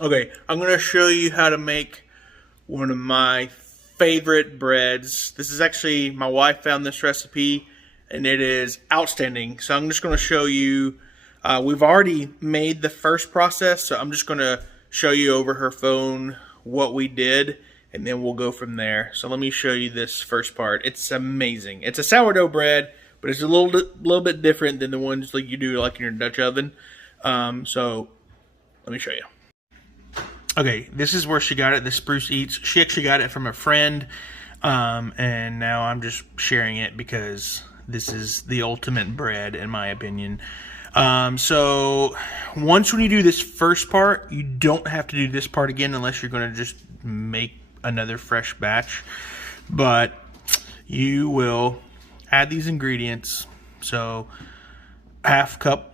Okay, I'm going to show you how to make one of my favorite breads. This is actually, my wife found this recipe and it is outstanding. So I'm just going to show you, we've already made the first process, so I'm just going to show you over her phone what we did and then we'll go from there. So let me show you this first part. It's amazing. It's a sourdough bread, but it's a little bit different than the ones like you do like in your Dutch oven. So let me show you. Okay, this is where she got it, the Spruce Eats. She actually got it from a friend, and now I'm just sharing it because this is the ultimate bread, in my opinion. So once when you do this first part, you don't have to do this part again unless you're going to just make another fresh batch. But you will add these ingredients. So half cup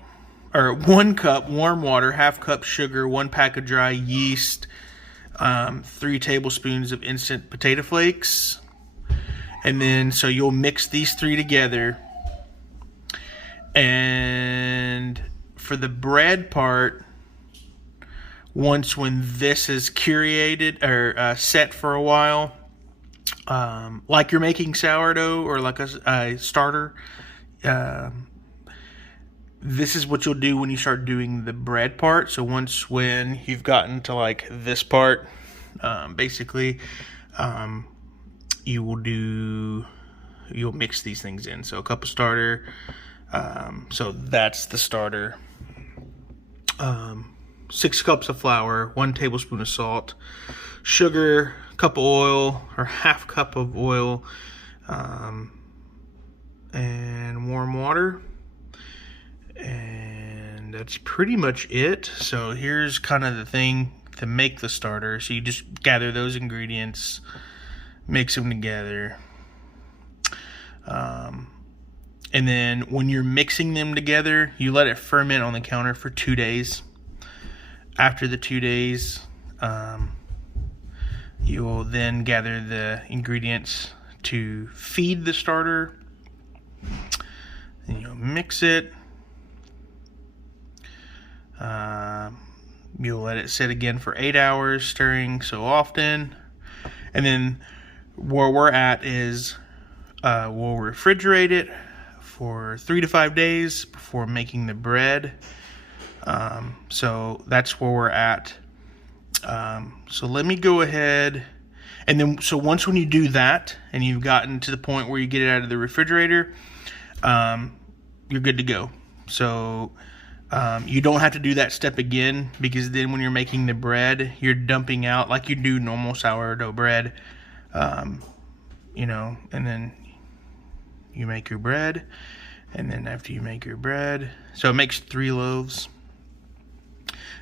or 1 cup warm water, half cup sugar, 1 pack of dry yeast, 3 tablespoons of instant potato flakes. And then, so you'll mix these 3 together. And for the bread part, once when this is curated or set for a while, like you're making sourdough or like a starter, this is what you'll do when you start doing the bread part. So once when you've gotten to like this part, basically, you'll mix these things in. So a cup of starter, so that's the starter. 6 cups of flour, 1 tablespoon of salt, sugar, cup of oil or half cup of oil, and warm water. And that's pretty much it. So here's kind of the thing to make the starter. So you just gather those ingredients, mix them together, and then when you're mixing them together, you let it ferment on the counter for 2 days. After the 2 days, you will then gather the ingredients to feed the starter, and you'll mix it. You'll let it sit again for 8 hours, stirring so often. And then where we're at is we'll refrigerate it for 3 to 5 days before making the bread. So that's where we're at. So let me go ahead. And then, so once when you do that and you've gotten to the point where you get it out of the refrigerator, you're good to go. So you don't have to do that step again, because then when you're making the bread, you're dumping out like you do normal sourdough bread, and then you make your bread, and then after you make your bread, so it makes 3 loaves,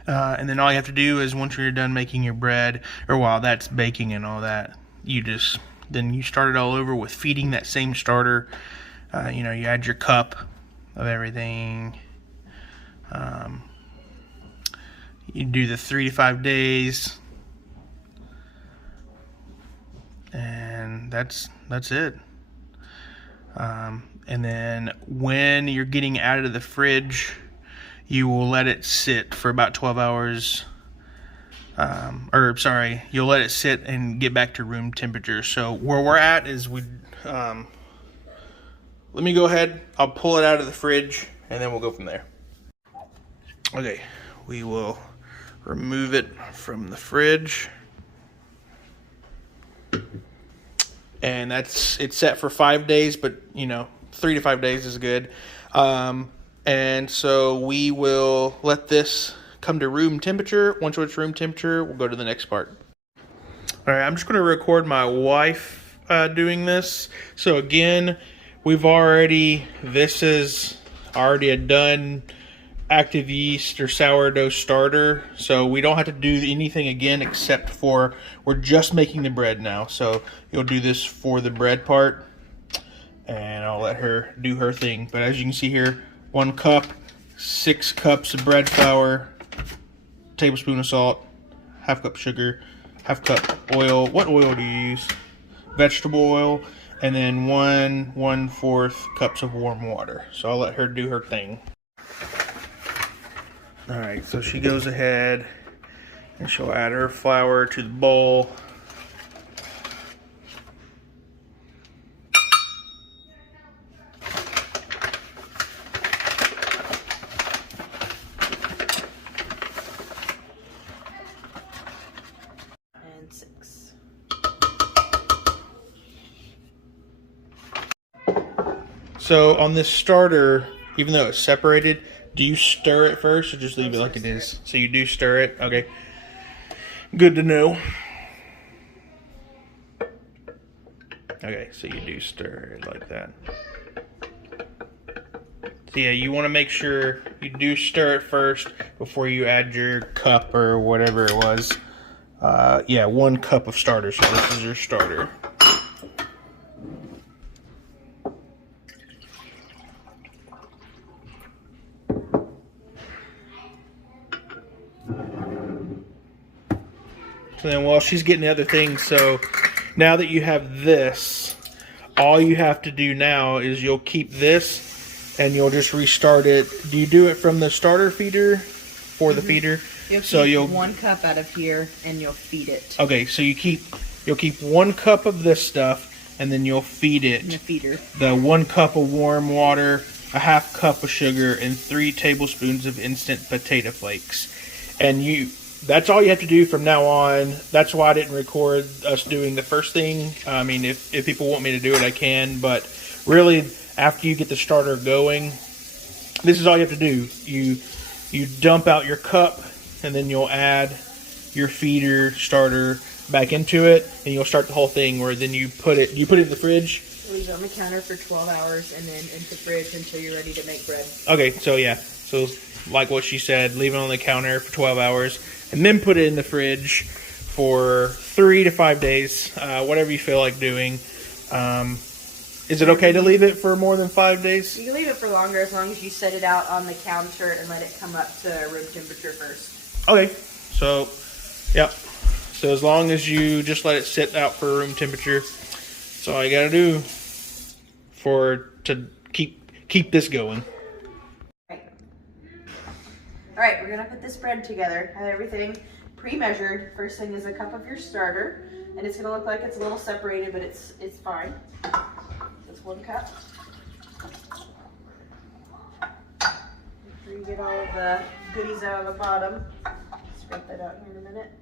and then all you have to do is once you're done making your bread, or while that's baking and all that, you start it all over with feeding that same starter. You add your cup of everything. You do the 3 to 5 days, and that's it. And then when you're getting out of the fridge, you will let it sit for about 12 hours. You'll let it sit and get back to room temperature. So where we're at is let me go ahead. I'll pull it out of the fridge, and then we'll go from there. Okay, we will remove it from the fridge. And it's set for 5 days, but 3 to 5 days is good. And so we will let this come to room temperature. Once it's room temperature, we'll go to the next part. All right, I'm just going to record my wife doing this. So again, this is already a done active yeast or sourdough starter, so we don't have to do anything again except for we're just making the bread now. So you'll do this for the bread part, and I'll let her do her thing. But as you can see here, 1 cup, 6 cups of bread flour, tablespoon of salt, half cup sugar, half cup oil. What oil do you use? Vegetable oil. And then 1/4 cups of warm water. So I'll let her do her thing. Alright, so she goes ahead And she'll add her flour to the bowl. And 6. So on this starter, even though it's separated, do you stir it first or just leave it like it is? So you do stir it? Okay. Good to know. Okay, so you do stir it like that. So yeah, you want to make sure you do stir it first before you add your cup or whatever it was. Yeah, 1 cup of starter, so this is your starter. So then while she's getting the other things, so now that you have this, all you have to do now is you'll keep this and you'll just restart it. Do you do it from the starter feeder or the feeder? You'll keep 1 cup out of here and you'll feed it. Okay, so you'll keep 1 cup of this stuff and then you'll feed it. In the feeder. The 1 cup of warm water, a ½ cup of sugar, and 3 tablespoons of instant potato flakes. And that's all you have to do from now on. That's why I didn't record us doing the first thing. I mean, if people want me to do it, I can. But really, after you get the starter going, this is all you have to do. You dump out your cup, and then you'll add your feeder starter back into it, and you'll start the whole thing. Where then you put it in the fridge. Leave it on the counter for 12 hours, and then into the fridge until you're ready to make bread. Okay, so yeah, so like what she said, leave it on the counter for 12 hours. And then put it in the fridge for 3 to 5 days, whatever you feel like doing. Is it okay to leave it for more than 5 days? You can leave it for longer as long as you set it out on the counter and let it come up to room temperature first. Okay, so yeah. So as long as you just let it sit out for room temperature, that's all you gotta do to keep this going. Alright, we're going to put this bread together. I have everything pre-measured. First thing is a cup of your starter. And it's going to look like it's a little separated, but it's fine. That's 1 cup. Make sure you get all of the goodies out of the bottom. Scrape that out here in a minute.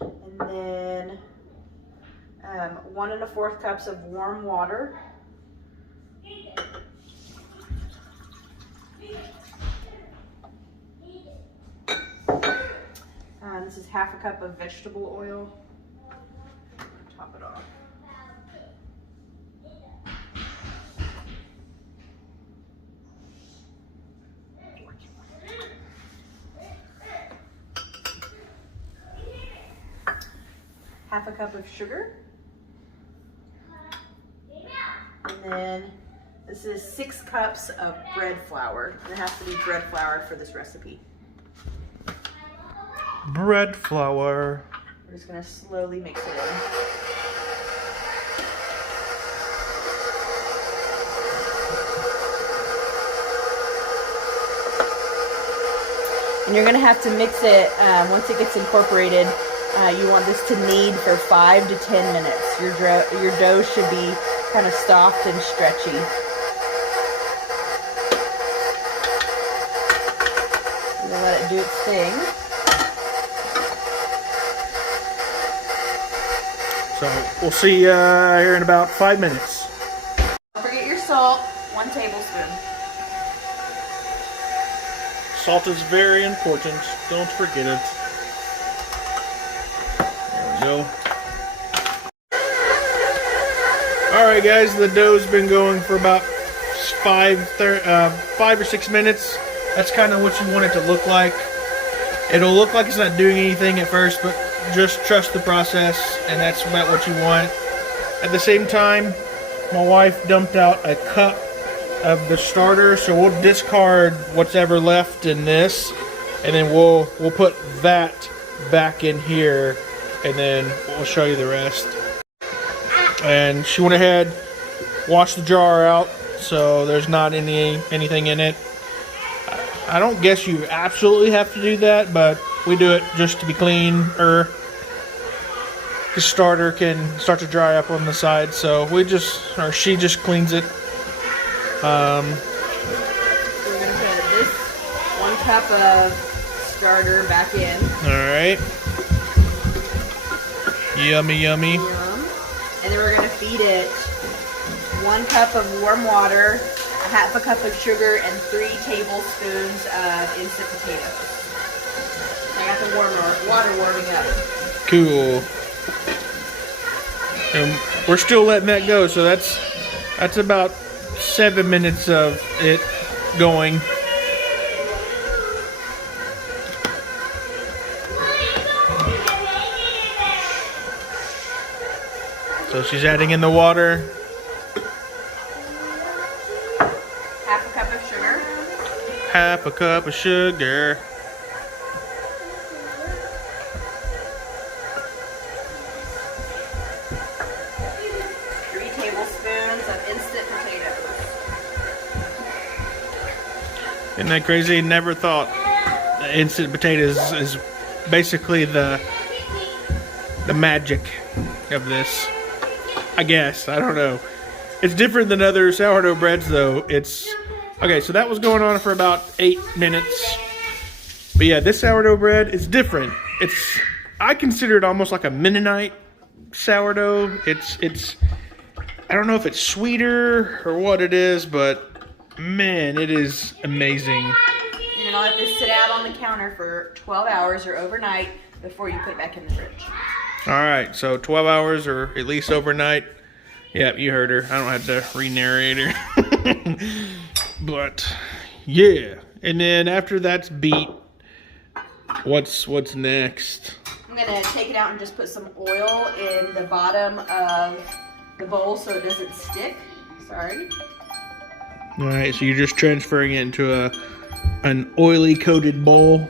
And then 1 1/4 cups of warm water. This is ½ cup of vegetable oil. Top it off. ½ cup of sugar. And then this is 6 cups of bread flour. It has to be bread flour for this recipe. Bread flour. We're just going to slowly mix it in. And you're going to have to mix it once it gets incorporated. You want this to knead for 5 to 10 minutes. Your dough should be kind of soft and stretchy. You're going to let it do its thing. So we'll see here in about 5 minutes. Don't forget your salt, 1 tablespoon. Salt is very important. Don't forget it. There we go. Alright guys, the dough's been going for about 5 or 6 minutes. That's kind of what you want it to look like. It'll look like it's not doing anything at first, but just trust the process, and that's about what you want. At the same time, my wife dumped out a cup of the starter, so we'll discard what's ever left in this, and then we'll put that back in here, and then we'll show you the rest. And she went ahead, washed the jar out, so there's not anything in it. I don't guess you absolutely have to do that, but we do it just to be clean, or the starter can start to dry up on the side. So she just cleans it. We're gonna put this 1 cup of starter back in. All right. Yummy, yummy. Yum. And then we're gonna feed it 1 cup of warm water, 1/2 cup of sugar, and 3 tablespoons of instant potatoes. I got the water warming up. Cool. And we're still letting that go, so that's about 7 minutes of it going. So she's adding in the water. 1/2 cup of sugar. 1/2 cup of sugar. 3 tablespoons of instant potatoes. Isn't that crazy? Never thought instant potatoes is basically the magic of this. I guess. I don't know. It's different than other sourdough breads, though. It's okay. So that was going on for about 8 minutes. But yeah, this sourdough bread is different. I consider it almost like a Mennonite sourdough. It's I don't know if it's sweeter or what it is, but man, it is amazing. You're gonna let this sit out on the counter for 12 hours or overnight before you put it back in the fridge. All right, so 12 hours or at least overnight. Yep, you heard her. I don't have to re-narrate her. But yeah, and then after that's beat, what's next? I'm gonna take it out and just put some oil in the bottom of the bowl so it doesn't stick. Sorry. All right, so you're just transferring it into an oily coated bowl.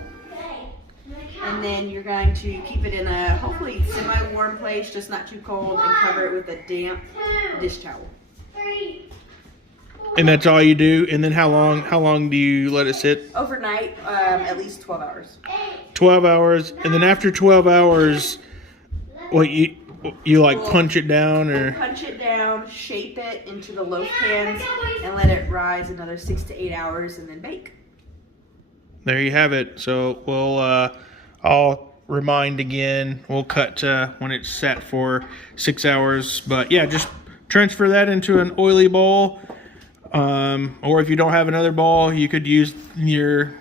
And then you're going to keep it in a hopefully semi-warm place, just not too cold, and cover it with a damp dish towel. And that's all you do? And then how long do you let it sit? Overnight, at least 12 hours. 12 hours. And then after 12 hours, what you like punch it down, or? Punch it down, shape it into the loaf pans, and let it rise another 6 to 8 hours, and then bake. There you have it. So I'll remind again. We'll cut to when it's set for 6 hours. But yeah, just transfer that into an oily bowl. Or if you don't have another bowl, you could use your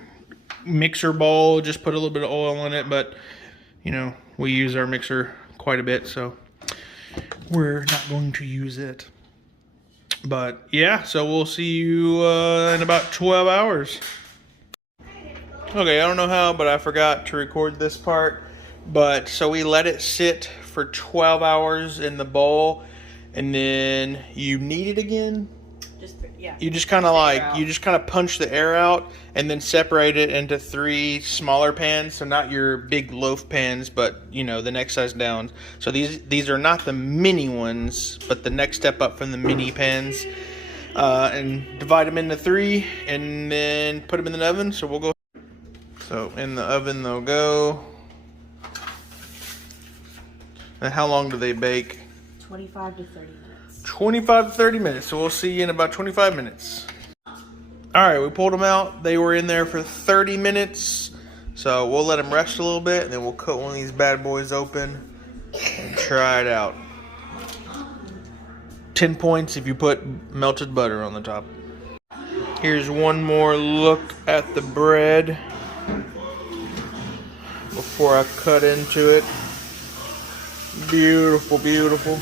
mixer bowl. Just put a little bit of oil in it. But, you know, we use our mixer quite a bit, so we're not going to use it. But yeah, so we'll see you in about 12 hours. Okay, I don't know how, but I forgot to record this part. But so we let it sit for 12 hours in the bowl, and then you knead it again. You just kind of punch the air out, and then separate it into 3 smaller pans. So not your big loaf pans, but you know, the next size down. So these are not the mini ones, but the next step up from the mini pans. And divide them into 3, and then put them in the oven. So we'll go. So in the oven they'll go. And how long do they bake? 25 to 30 minutes. 25 to 30 minutes. So we'll see you in about 25 minutes. Alright, we pulled them out. They were in there for 30 minutes. So we'll let them rest a little bit, and then we'll cut one of these bad boys open and try it out. 10 points if you put melted butter on the top. Here's one more look at the bread before I cut into it. Beautiful, beautiful.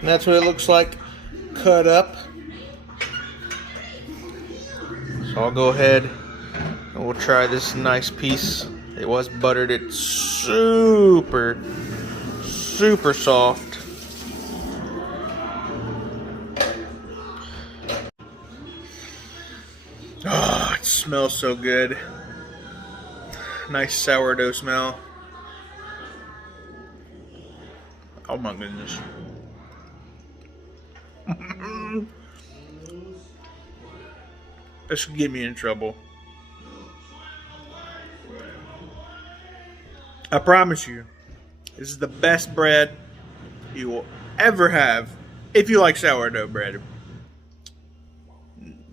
And that's what it looks like cut up. So I'll go ahead and we'll try this nice piece. It was buttered. It's super, super soft. Oh, it smells so good. Nice sourdough smell. Oh my goodness. This could get me in trouble. I promise you, this is the best bread you will ever have if you like sourdough bread.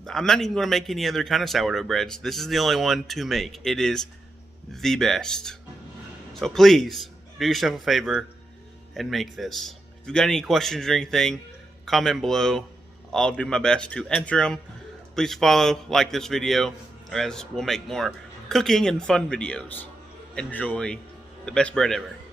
I'm not even going to make any other kind of sourdough breads. This is the only one to make. It is the best. So please, do yourself a favor and make this. If you've got any questions or anything, comment below. I'll do my best to answer them. Please follow, like this video, as we'll make more cooking and fun videos. Enjoy the best bread ever.